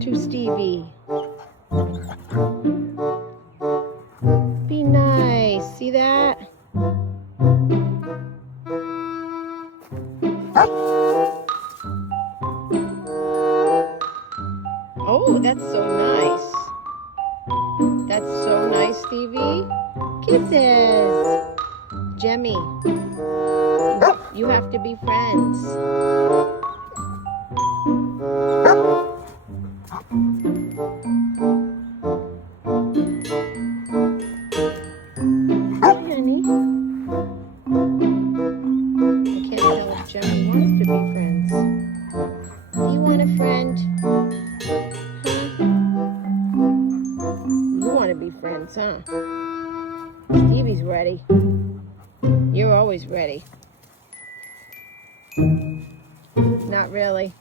to Stevie. Be nice. See that? Oh, that's so nice. That's so nice, Stevie. Kisses. Jemmy, you have to be friends. Hi, honey. I can't tell if Jemmy wants to be friends. Do you want a friend? Huh? You want to be friends, huh? Stevie's ready. You're always ready. Not really.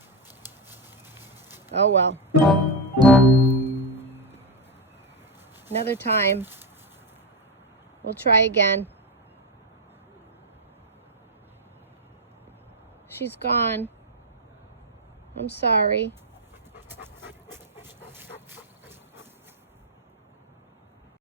Oh well. Another time. We'll try again. She's gone. I'm sorry.